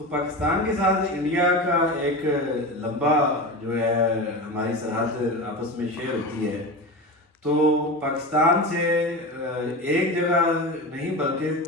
تو پاکستان کے ساتھ انڈیا کا ایک لمبا جو ہے ہماری سرحد آپس میں شیئر ہوتی ہے. تو پاکستان سے ایک جگہ نہیں بلکہ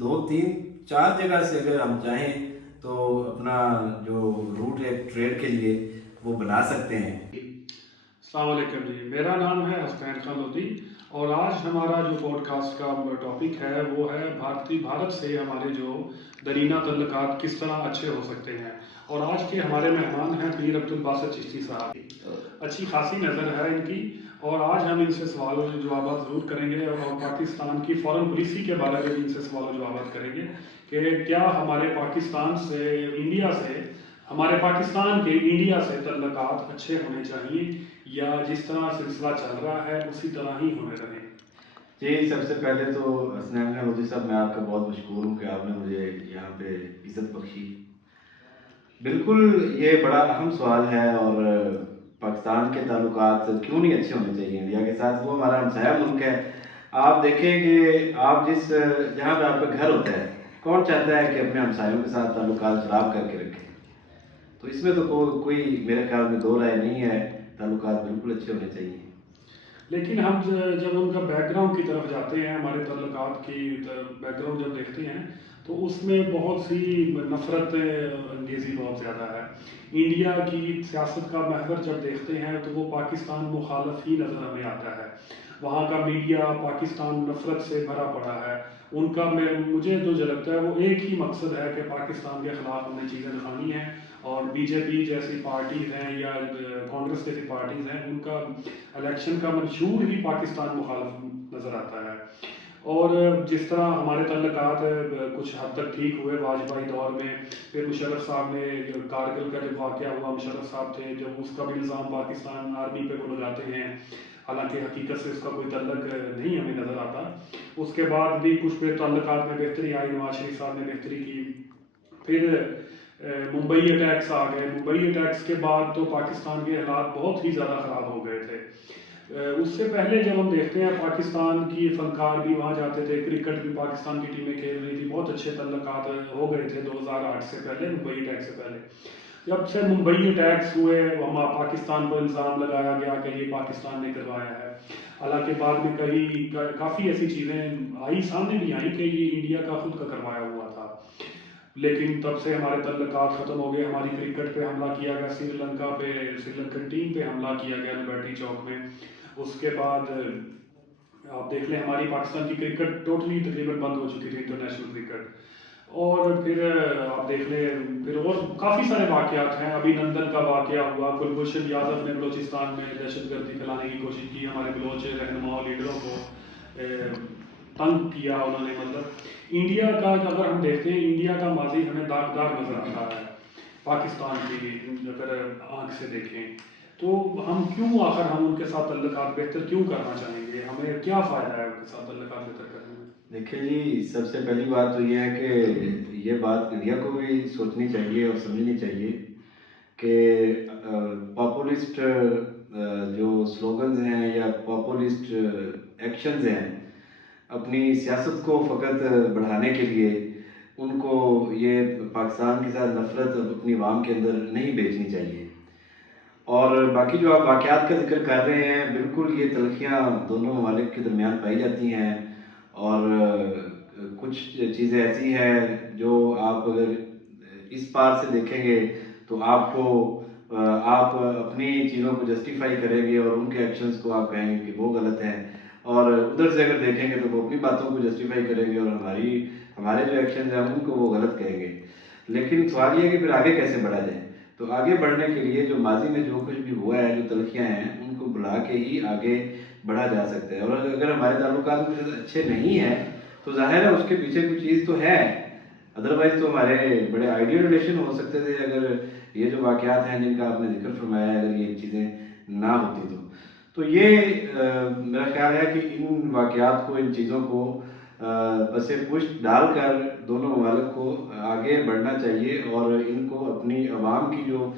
دو تین چار جگہ سے اگر ہم چاہیں تو اپنا جو روٹ ہے ٹریڈ کے لیے وہ بنا سکتے ہیں. السلام علیکم جی، میرا نام ہے حسنین خان لودھی اور آج ہمارا جو پوڈ کاسٹ کا ٹاپک ہے وہ ہے بھارت سے ہمارے جو درینہ تعلقات کس طرح اچھے ہو سکتے ہیں. اور آج کے ہمارے مہمان ہیں پیر عبدالباسط چشتی صاحب. اچھی خاصی نظر ہے ان کی اور آج ہم ان سے سوال و جوابات ضرور کریں گے اور پاکستان کی فارن پالیسی کے بارے میں بھی ان سے سوال و جوابات کریں گے کہ کیا ہمارے پاکستان سے ہمارے پاکستان کے انڈیا سے تعلقات اچھے ہونے چاہیے یا جس طرح سلسلہ چل رہا ہے اسی طرح ہی ہونے رہے. جی، سب سے پہلے تو حسنین خان لودھی صاحب میں آپ کا بہت مشکور ہوں کہ آپ نے مجھے یہاں پہ عزت بخشی. بالکل یہ بڑا اہم سوال ہے اور پاکستان کے تعلقات کیوں نہیں اچھے ہونے چاہیے انڈیا کے ساتھ. وہ ہمارا ہمسایہ ملک ہے. آپ دیکھیں کہ آپ جہاں پہ آپ کا گھر ہوتا ہے کون چاہتا ہے کہ اپنے ہمسایوں کے ساتھ تعلقات خراب کر کے رکھے. تو اس میں تو کوئی میرے خیال میں دو رائے نہیں ہے. تعلقات بالکل اچھے ہونے چاہیے. لیکن ہم جب ان کا بیک گراؤنڈ کی طرف جاتے ہیں ہمارے تعلقات کی بیک گراؤنڈ جب دیکھتے ہیں تو اس میں بہت سی نفرت انگیزی بہت زیادہ ہے. انڈیا کی سیاست کا محور جب دیکھتے ہیں تو وہ پاکستان مخالف ہی نظر ہمیں آتا ہے. وہاں کا میڈیا پاکستان نفرت سے بھرا پڑا ہے. ان کا مجھے جو لگتا ہے وہ ایک ہی مقصد ہے کہ پاکستان کے خلاف ہم نے چیزیں دکھانی ہیں اور بی جے پی جیسی پارٹیز ہیں یا کانگریس جیسی پارٹیز ہیں ان کا الیکشن کا منشور ہی پاکستان مخالف نظر آتا ہے. اور جس طرح ہمارے تعلقات کچھ حد تک ٹھیک ہوئے واجپئی دور میں، پھر مشرف صاحب نے کارگل کا جب واقعہ ہوا مشرف صاحب تھے جب اس کا بھی الزام پاکستان آرمی پہ وہ لگاتے ہیں حالانکہ حقیقت سے اس کا کوئی تعلق نہیں ہمیں نظر آتا. اس کے بعد بھی کچھ پہ تعلقات میں بہتری آئی، نواز شریف صاحب نے بہتری کی. پھر ممبئی اٹیکس آ گئے. ممبئی اٹیکس کے بعد تو پاکستان کے حالات بہت ہی زیادہ خراب ہو گئے تھے. اس سے پہلے جب ہم دیکھتے ہیں پاکستان کی فنکار بھی وہاں جاتے تھے، کرکٹ بھی پاکستان کی ٹیمیں کھیل رہی تھی، بہت اچھے تعلقات ہو گئے تھے 2008 سے پہلے، ممبئی اٹیکس سے پہلے. جب سے ممبئی اٹیکس ہوئے وہاں پاکستان پر الزام لگایا گیا کہ یہ پاکستان نے کروایا ہے. حالانکہ بعد میں کافی ایسی چیزیں آئی، سامنے بھی آئیں کہ یہ انڈیا کا خود کا کروایا ہوا تھا. لیکن تب سے ہمارے تعلقات ختم ہو گئے. ہماری کرکٹ پہ حملہ کیا گیا، سری لنکن ٹیم پہ حملہ کیا گیا لبرٹی چوک میں. اس کے بعد آپ دیکھ لیں ہماری پاکستان کی کرکٹ ٹوٹلی تقریباً بند ہو چکی تھی، انٹرنیشنل کرکٹ. اور پھر آپ دیکھ لیں پھر اور کافی سارے واقعات ہیں. ابھی نندن کا واقعہ ہوا، کلبھوشن یادو نے بلوچستان میں دہشت گردی پھیلانے کی کوشش کی، ہمارے بلوچ رہنماؤں لیڈروں کو تنگ کیا انہوں نے. مطلب انڈیا کا اگر ہم دیکھتے ہیں انڈیا کا ماضی ہمیں داغدار نظر آتا ہے پاکستان کی اگر آنکھ سے دیکھیں تو ہم کیوں آخر ہم ان کے ساتھ تعلقات بہتر کیوں کرنا چاہیں گے؟ ہمیں کیا فائدہ ہے ان کے ساتھ تعلقات بہتر کرنے میں؟ دیکھیں جی، سب سے پہلی بات تو یہ ہے کہ یہ بات انڈیا کو بھی سوچنی چاہیے اور سمجھنی چاہیے کہ پاپولسٹ جو سلوگنز ہیں یا پاپولسٹ ایکشنز ہیں اپنی سیاست کو فقط بڑھانے کے لیے ان کو یہ پاکستان کے ساتھ نفرت اپنی عوام کے اندر نہیں بیچنی چاہیے. اور باقی جو آپ واقعات کا ذکر کر رہے ہیں بالکل یہ تلخیاں دونوں ممالک کے درمیان پائی جاتی ہیں اور کچھ چیزیں ایسی ہیں جو آپ اگر اس پار سے دیکھیں گے تو آپ کو آپ اپنی چیزوں کو جسٹیفائی کریں گے اور ان کے ایکشنز کو آپ کہیں گے کہ وہ غلط ہیں، اور ادھر سے اگر دیکھیں گے تو وہ اپنی باتوں کو جسٹیفائی کریں گے اور ہمارے جو ایکشنز ہیں ان کو وہ غلط کہیں گے. لیکن سوال یہ ہے کہ پھر آگے کیسے بڑھا جائے. تو آگے بڑھنے کے لیے جو ماضی میں جو کچھ بھی ہوا ہے، جو تلخیاں ہیں ان کو بلا کے ہی آگے بڑھا جا سکتا ہے. اور اگر ہمارے تعلقات کچھ اچھے نہیں ہیں تو ظاہر ہے اس کے پیچھے کچھ چیز تو ہے، ادروائز تو ہمارے بڑے آئیڈیل ریلیشن ہو سکتے تھے اگر یہ جو واقعات ہیں جن کا آپ نے ذکر فرمایا ہے اگر یہ چیزیں نہ ہوتی تو یہ میرا خیال ہے کہ ان واقعات کو، ان چیزوں کو پس پشت ڈال کر دونوں ممالک کو آگے بڑھنا چاہیے اور ان کو اپنی عوام کی جو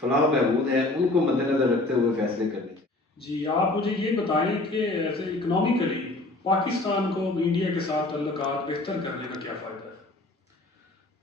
فلاح و بہبود ہے ان کو مد نظر رکھتے ہوئے فیصلے کرنے چاہیے. جی، آپ مجھے یہ بتائیں کہ ایسے اکنامیکلی پاکستان کو انڈیا کے ساتھ تعلقات بہتر کرنے کا کیا فائدہ ہے؟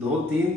2 3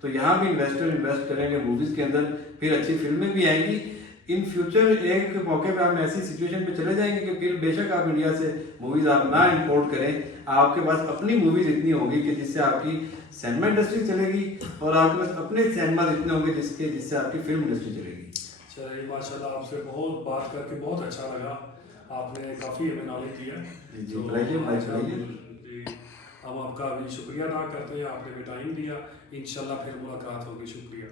تو یہاں بھی انویسٹر انویسٹ کریں گے موویز کے اندر، پھر اچھی فلمیں بھی آئیں گی. ان فیوچر ایک موقع پہ ہم ایسی سچویشن پہ چلے جائیں گے کہ پھر بے شک آپ انڈیا سے موویز آپ نہ امپورٹ کریں، آپ کے پاس اپنی موویز اتنی ہوگی کہ جس سے آپ کی سینما انڈسٹری چلے گی، اور آپ کے پاس اپنے سینماز اتنے ہوں گے جس سے آپ کی فلم انڈسٹری چلے گی. چلیے ماشاء اللہ، آپ سے بہت بات کر کے بہت اچھا لگا، آپ نے کافی ہمیں نالج دیا. جی بتائیے بتائیے. جی ہم آپ کا بھی شکریہ ادا کرتے ہیں، آپ نے بھی ٹائم دیا. انشاءاللہ پھر ملاقات ہوگی. شکریہ.